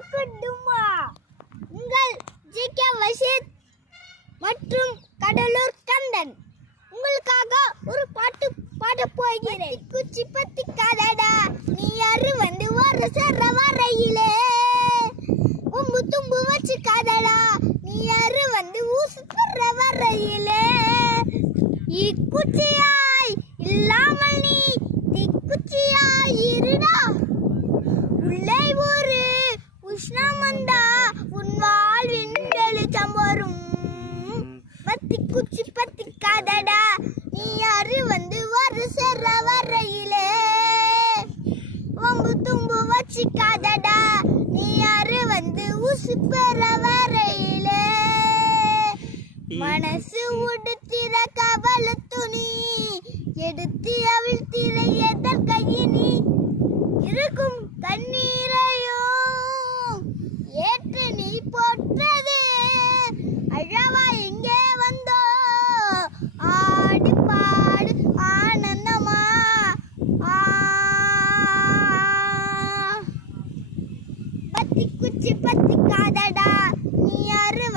டுமாக்கு டுமா. உங்கள் ஜி.கே. வசீத் மற்றும் கடலூர் கந்தன் உங்களுக்காக ஒரு பாட்டு பாடப் போகிறேன். குச்சி பத்தி காதடா நீ யாரு வந்து வர சேர்ற வரையிலே உம்பு தும்பு வச்சு காதடா நீ யாரு வந்து ஊசு தர்ற வரையிலே இக்குச்சியாய் இல்லாமல் நீ திக்குச்சியாய் இருடா உள்ளே ஒரு உஷ்ணம் வந்தா உன் வாழ்வின் வெளிச்சம் வரும். பத்தி குச்சி பத்தி காதடா நீ யாரு வந்து வர சேர்ற வரையிலே வம்பு தும்பு வச்சு காதடா நீ யாரு வந்து ஊசு பெற வரையிலே மனசு உடுத்திர கவல துணி எடுத்து அவள் திரை எதன் கையினி இருக்கும் கண்ணீரையும் ஏற்று நீ போற்றது அழவா இங்கே வந்தோ ஆடி பாடு ஆனந்தமா பத்தி குச்சி பத்தி காதடா நீ யாரு